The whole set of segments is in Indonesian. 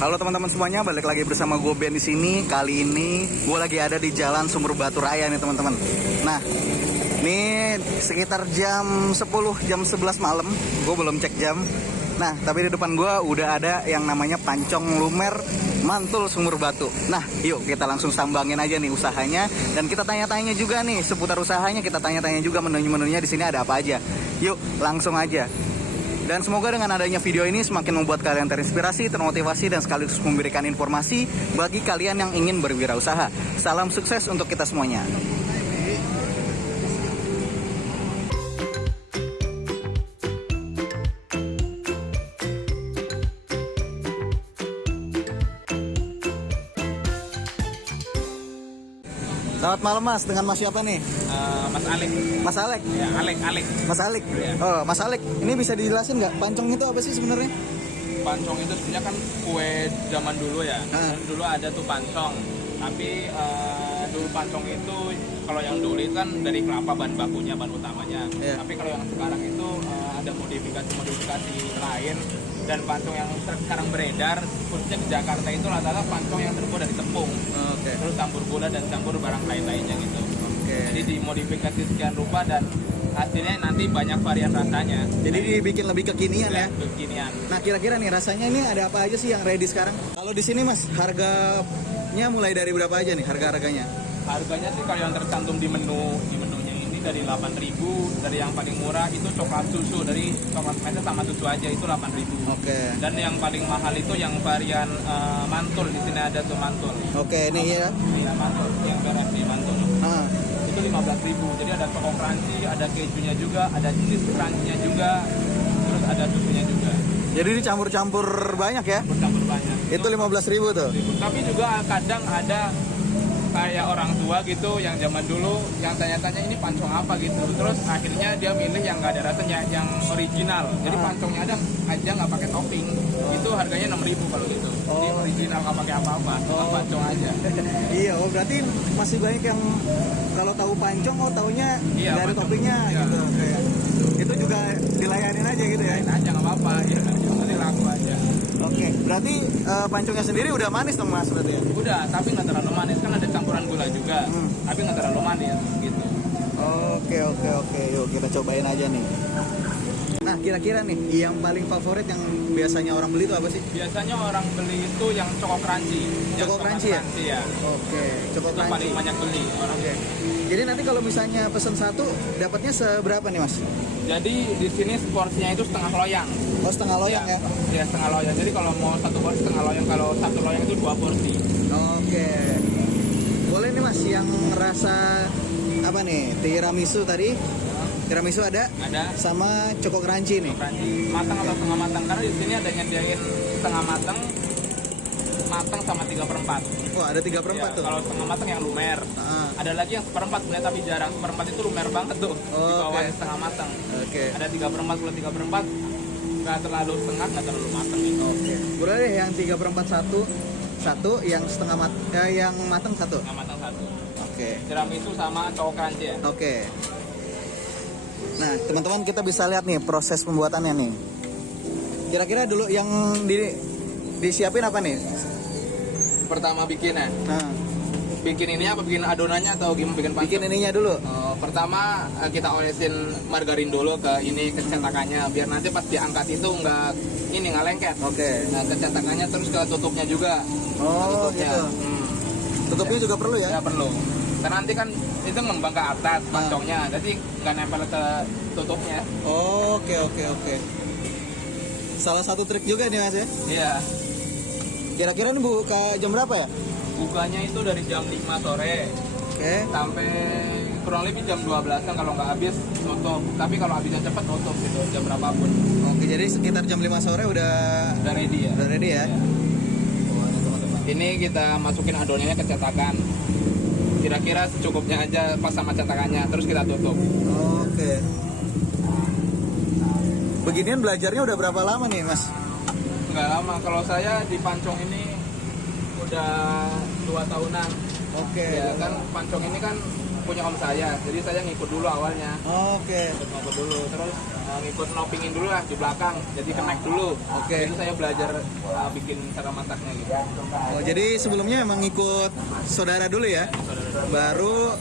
Halo teman-teman semuanya, balik lagi bersama gue Ben di sini. Kali ini gue lagi ada di Jalan Sumber Batu Raya nih teman-teman. Nah, ini sekitar jam 10, jam 11 malam. Gue belum cek jam. Nah, tapi di depan gue udah ada yang namanya Pancong Lumer Mantul Sumur Batu. Nah, yuk kita langsung sambangin aja nih usahanya. Dan kita tanya-tanya juga nih seputar usahanya. Kita tanya-tanya juga menu-menunya di sini ada apa aja. Yuk, langsung aja. Dan semoga dengan adanya video ini semakin membuat kalian terinspirasi, termotivasi, dan sekaligus memberikan informasi bagi kalian yang ingin berwirausaha. Salam sukses untuk kita semuanya. Selamat malam Mas, dengan Mas siapa nih? Mas Alek. Mas Alek? Ya, Alek. Mas Alek? Ya. Oh, Mas Alek, ini bisa dijelasin nggak? Pancong itu apa sih sebenarnya? Pancong itu sebenarnya kan kue zaman dulu ya. Dulu ada tuh pancong. Tapi dulu pancong itu kalau yang dulu itu kan dari kelapa bahan bakunya, bahan utamanya. Yeah. Tapi kalau yang sekarang itu ada modifikasi lain. Dan pancong yang sekarang beredar, khususnya di Jakarta itu adalah pancong yang terbuat dari tepung. Oke. Terus campur gula dan campur barang lain-lainnya gitu. Oke. Jadi dimodifikasi sekian rupa dan hasilnya nanti banyak varian rasanya. Jadi dibikin lebih kekinian ya? Kekinian. Nah, kira-kira nih rasanya ini ada apa aja sih yang ready sekarang? Kalau di sini Mas, harganya mulai dari berapa aja nih harga-harganya? Harganya sih kalau yang tercantum di menunya ini dari 8.000, dari yang paling murah itu coklat susu, dari coklat meses sama susu aja itu 8.000. Oke. Dan yang paling mahal itu yang varian mantul, di sini ada tuh mantul. Oke, ini ya. Iya, mantul, yang versi mantul. Ah. Itu 15.000. Jadi ada coklat crunchy, ada kejunya juga, ada cheese crunchy-nya juga, terus ada susunya juga. Jadi dicampur-campur banyak ya? Bercampur banyak. Itu 15.000 tuh. Tapi juga kadang ada kayak orang tua gitu yang zaman dulu yang tanya-tanya ini pancong apa gitu, terus akhirnya dia milih yang nggak ada rasanya, yang original. Jadi pancongnya ada aja nggak pakai topping, itu harganya 6.000 kalau gitu. Jadi original nggak pakai apa-apa, cuma pancong aja. Iya, oh berarti masih banyak yang kalau tahu pancong, oh taunya Iya, nggak ada pancong. toppingnya Iya. gitu. Kayak. Itu juga dilayanin aja gitu ya? Lain aja nggak apa-apa, ya nanti laku aja. Oke, berarti pancongnya sendiri udah manis dong Mas berarti ya? Udah, tapi nggak terlalu manis, kan ada campuran gula juga, tapi nggak terlalu manis gitu. Oke, yuk kita cobain aja nih. Nah, kira-kira nih yang paling favorit yang biasanya orang beli itu apa sih? Biasanya orang beli itu yang coko crunchy. Yang Coko crunchy ya? ya? Oke, cukup Itu paling banyak beli orang. Oke. Jadi nanti kalau misalnya pesen satu, dapatnya seberapa nih Mas? Jadi di sini porsinya itu setengah loyang. Oh, setengah loyang ya? Ya, setengah loyang. Jadi kalau mau satu porsi setengah loyang, kalau satu loyang itu 2 porsi. Oke. Boleh nih Mas yang rasa apa nih? Tiramisu tadi? Tiramisu ada? Ada Sama Choco Crunchy nih. crunchy. Matang atau setengah matang, karena di sini ada yang nyediain setengah matang, matang sama 3/4. Oh, ada 3/4 Ya, tuh. kalau setengah matang yang lumer. Ah, Ada lagi yang 1/4 sebenarnya, tapi jarang. 1/4 itu lumer banget tuh. Di bawah Oke. yang setengah matang. Oke. Ada 3/4, kalau 3/4 nggak terlalu setengah, nggak terlalu matang gitu. Oke. Boleh deh yang 3/4 satu, yang setengah yang matang satu. Yang matang satu. Oke. Tiramisu sama coko crunchy ya. Oke. Nah, teman-teman kita bisa lihat nih proses pembuatannya nih. Kira-kira dulu yang disiapin apa nih? Pertama bikinnya. Nah, Bikin ini apa? Bikin adonannya atau gimana bikin pancong? bikin ininya dulu. Pertama kita olesin margarin dulu ke ini, ke cetakannya, biar nanti pas diangkat itu nggak lengket. Oke. Nah, ke cetakannya terus ke tutupnya juga. Oh, Tutupnya. gitu. Tutupnya juga perlu ya? Ya perlu. Karena nanti kan itu ngembang ke atas pancongnya, jadi nggak nempel ke tutupnya. Oke. Salah satu trik juga nih Mas ya. Iya. Kira-kira nih buka jam berapa ya? Bukanya itu dari jam 5 sore Oke. sampai kurang lebih jam 12-an, kalau nggak habis tutup. Tapi kalau habisnya cepet tutup gitu, jam berapapun. Oke, jadi sekitar jam 5 sore udah Ready ya. udah ready ya? Iya. Ini kita masukin adonannya ke cetakan. Kira-kira secukupnya aja pas sama cetakannya, terus kita tutup. Oke. Beginian belajarnya udah berapa lama nih Mas? Nggak lama, kalau saya di pancong ini udah 2 tahunan. Oke. Ya kan pancong ini kan punya om saya, jadi saya ngikut dulu awalnya. Oke. Ngikut dulu, terus ngikut nopingin dulu lah di belakang, jadi connect dulu. Oke. Jadi saya belajar bikin cara masaknya gitu. Oh, jadi sebelumnya emang ngikut saudara dulu ya? Baru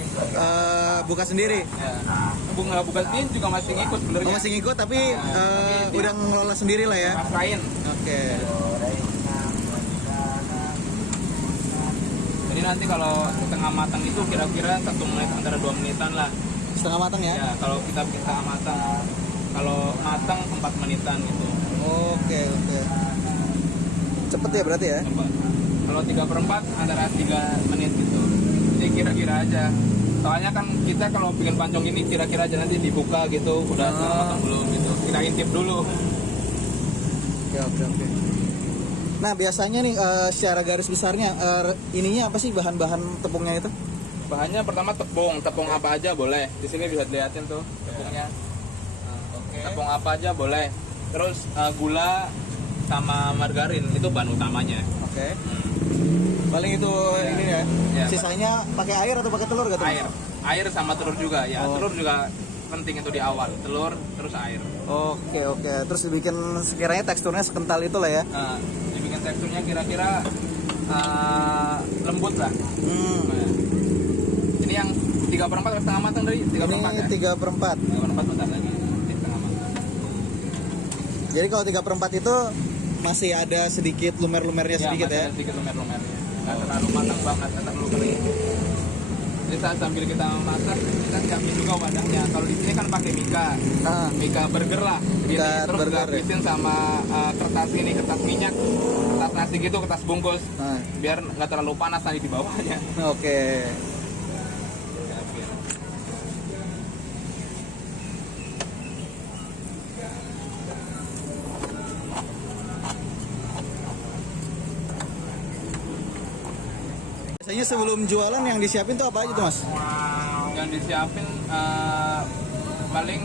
buka sendiri? Ya. Nggak buka sendiri juga masih ngikut sebenarnya. Oh, masih ngikut tapi udah ngelola sendiri lah ya? Rasain. Oke. Jadi nanti kalau setengah matang itu kira-kira 1 menit antara 2 menitan lah. Setengah matang ya? Ya, kalau kita bikin setengah matang. Kalau matang 4 menitan gitu. Oke. Cepet ya berarti ya? Cepat. Kalau 3/4 antara 3 menit gitu. Jadi kira-kira aja. Soalnya kan kita kalau bikin pancong ini kira-kira aja nanti dibuka gitu, udah setengah matang belum gitu. Kita intip dulu. Oke. Nah biasanya nih secara garis besarnya ininya apa sih bahan-bahan tepungnya itu? Bahannya pertama tepung apa aja boleh. Di sini bisa dilihatin tuh tepungnya. Tepung apa aja boleh. Terus gula sama margarin itu bahan utamanya. Oke. Paling itu ini ya. Ya. Sisanya pakai air atau pakai telur gitu? Air sama telur juga ya. Oh. Telur juga penting itu di awal. Telur terus air. Oke. Terus dibikin sekiranya teksturnya sekental itu lah ya? Dibikin teksturnya kira-kira lembut lah. Nah, ini yang 3/4 atau setengah matang dari 3/4 ya? 3/4. 3/4 bentar lagi. Setengah matang. Jadi kalau 3/4 itu masih ada sedikit lumer-lumernya sedikit masih ya? ada sedikit lumer-lumernya. Nggak terlalu matang banget, nggak terlalu kering. Jadi saat sambil kita masak, kita siapin juga wadahnya. Kalau di sini kan pakai Mika burger lah. Gini. Mika Terus burger, dilapisin sama kertas minyak, kertas nasi gitu, kertas bungkus. Biar nggak terlalu panas nanti di bawahnya. Oke. Biasanya sebelum jualan yang disiapin tuh apa aja tuh mas? Yang disiapin paling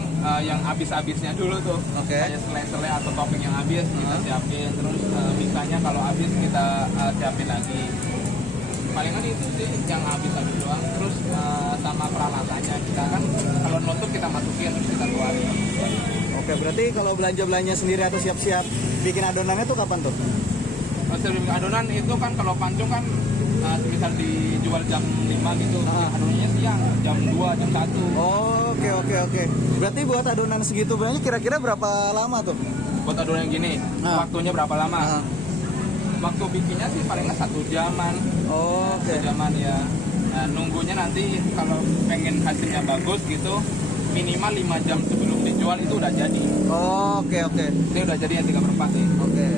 yang habis-habisnya dulu tuh. Oke. Kayak selai-selai atau topping yang habis kita siapin. Terus misalnya kalau habis kita siapin lagi. Palingan itu sih yang habis-habis doang. Terus sama peralatannya kita kan kalau nutup kita masukin terus kita keluarin. Oke, berarti kalau belanja sendiri atau siap-siap bikin adonannya tuh kapan tuh? Sebelum adonan itu kan kalau pancung kan misal dijual jam 5 gitu, adonannya siang, jam 2, jam 1. Oke. Berarti buat adonan segitu banyak kira-kira berapa lama tuh? Buat adonan gini, waktunya berapa lama? Waktu bikinnya sih palingnya 1 jaman. Oke. 1 jaman ya. Nah, nunggunya nanti kalau pengen hasilnya bagus gitu, minimal 5 jam sebelum dijual itu udah jadi. Oke. Ini udah jadi yang 3/4 nih. Oke.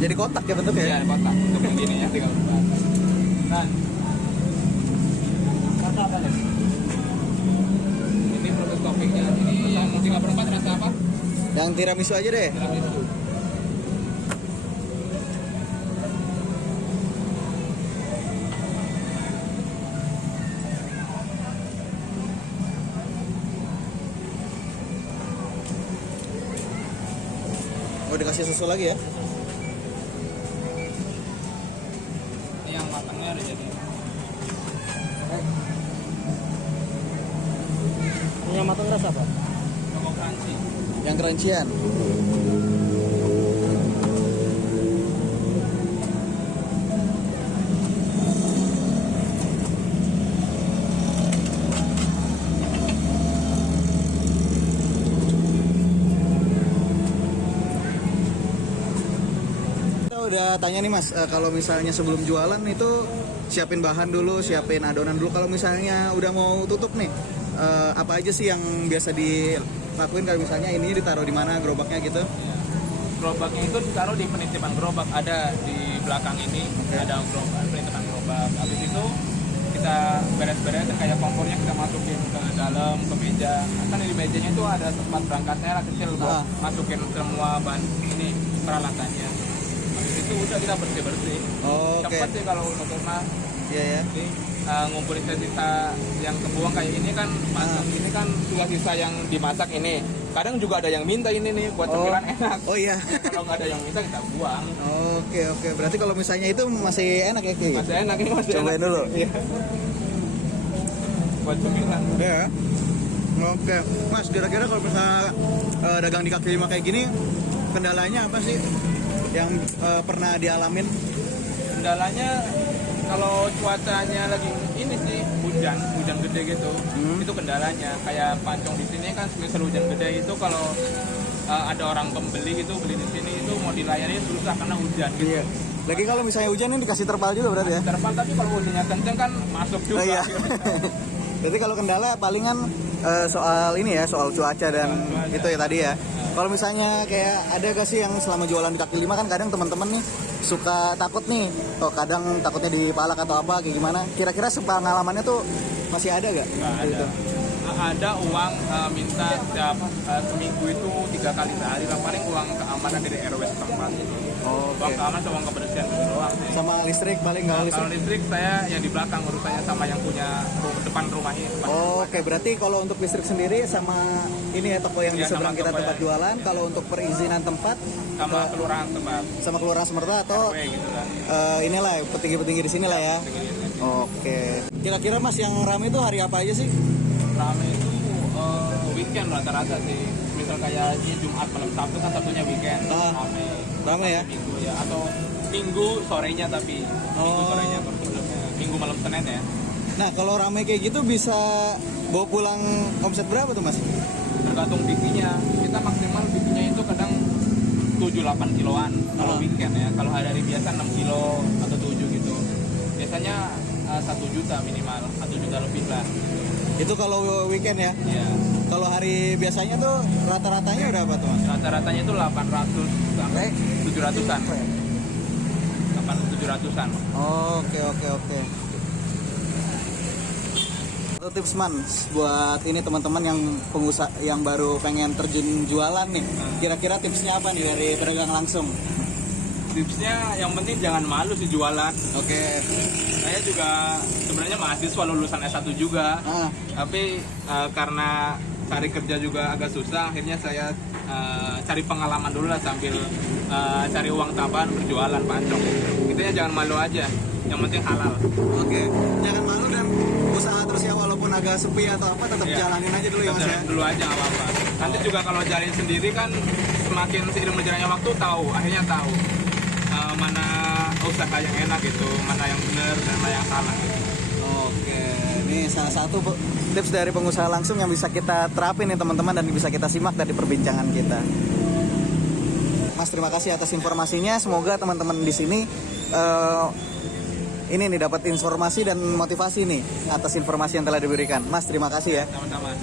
Jadi kotak ya bentuknya? Iya, kotak. Untuk yang gini ya 3/4. Nah, rasa apa nih? Ini proses toppingnya. Ini yang 3/4 rasa apa? Yang tiramisu aja deh. Tiramisu. Oh dikasih susu lagi ya? Ini yang matangnya udah jadi. Ini yang matang rasa apa? Choco crunchy. Yang crunchy-an. Udah tanya nih mas, kalau misalnya sebelum jualan itu siapin bahan dulu, siapin adonan dulu. Kalau misalnya udah mau tutup nih, apa aja sih yang biasa dilakuin? Kalau misalnya ini ditaruh di mana gerobaknya gitu? Gerobaknya itu ditaruh di penitipan gerobak, ada di belakang ini. Ada gerobak, penitipan gerobak. Habis itu kita beres-beresin kayak kompornya kita masukin ke dalam, ke meja. Kan di mejanya itu ada tempat berangkatnya lah kecil buat masukin semua bahan ini peralatannya. Itu udah kita bersih-bersih. Cepet sih kalau nutup mah. Iya ya. Jadi ngumpulin sisa yang kebuang kayak ini kan masuk ini kan juga sisa yang dimasak ini. kadang juga ada yang minta ini nih buat cemilan enak. Oh iya. Kalau nggak ada yang minta kita buang. Oke. Berarti kalau misalnya itu masih enak ya Ki? Masih enak ini, masih Cobain enak. dulu. Iya. Buat cemilan. Ya. Oke. Mas, kira-kira kalau misalnya dagang di kaki lima kayak gini, kendalanya apa sih yang pernah dialamin? Kendalanya kalau cuacanya lagi ini sih hujan gede gitu, itu kendalanya. Kayak pancong di sini kan semisal hujan gede itu kalau ada orang pembeli gitu beli di sini itu mau dilayani susah karena hujan gitu. Iya. Lagi kalau misalnya hujan ini dikasih terpal juga berarti ya? Terpal, tapi kalau hujannya kenceng kan masuk juga. Oh, iya. Berarti kalau kendala palingan soal ini ya, soal cuaca dan itu ya tadi ya. Kalau misalnya kayak ada gak sih yang selama jualan di kaki lima kan kadang teman-teman nih suka takut nih, kadang takutnya dipalak atau apa kayak gimana? Kira-kira pengalamannya tuh masih ada gak? Nggak ada. Gitu. Ada uang minta setiap seminggu itu 3 kali sehari lah, paling uang keamanan dari RW setempat. Uang keamanan sama uang kebersihan gitu doang sih. Sama listrik paling nggak listrik? Kalau listrik saya yang di belakang urusannya sama yang punya depan rumahnya. Oke, berarti kalau untuk listrik sendiri sama ini ya toko yang di Iya, seberang sama kita toko tempat ya. jualan. Kalau untuk perizinan tempat Sama kelurahan tempat sama kelurahan Semerta atau RW gitu kan. inilah petinggi-petinggi di sini lah ya. Oke. Kira-kira Mas yang ramai itu hari apa aja sih? Rame itu weekend rata-rata sih. Misal kayak di Jumat malam Sabtu kan Sabtunya weekend. Rame ya? Minggu ya, atau Minggu sorenya tapi Minggu sorenya Minggu malam Senin ya. Nah, kalau rame kayak gitu bisa bawa pulang omset berapa tuh Mas? Tergantung bikinya. Kita maksimal bikinya itu kadang 7-8 kiloan kalau weekend ya. Kalau hari biasa 6 kilo atau 7 gitu. Biasanya 1 juta minimal, 1 juta lebih lah. Itu kalau weekend ya? Iya. Kalau hari biasanya tuh rata-ratanya udah apa tuh Mas? Rata-ratanya itu 800 sampai 700-an. 800-700-an. Oke. Satu tips man buat ini teman-teman yang pengusaha yang baru pengen terjun jualan nih. Kira-kira tipsnya apa nih dari pedagang langsung? Tipsnya yang penting jangan malu sih jualan. Oke. Saya juga sebenarnya mahasiswa lulusan S1 juga. Tapi karena cari kerja juga agak susah, akhirnya saya cari pengalaman dulu lah sambil cari uang tambahan berjualan pancong. Intinya jangan malu aja, yang penting halal. Oke. Jangan malu dan usaha terus ya, walaupun agak sepi atau apa tetap jalanin aja dulu ya Mas ya. Dulu aja nggak apa-apa. Nanti juga kalau jalanin sendiri kan semakin seiring berjalannya waktu akhirnya tahu mana usaha yang enak gitu, mana yang benar dan mana yang salah gitu. Oke, ini salah satu tips dari pengusaha langsung yang bisa kita terapin nih teman-teman dan bisa kita simak dari perbincangan kita. Mas, terima kasih atas informasinya. Semoga teman-teman di sini ini nih dapat informasi dan motivasi nih atas informasi yang telah diberikan. Mas, terima kasih ya. Sama-sama.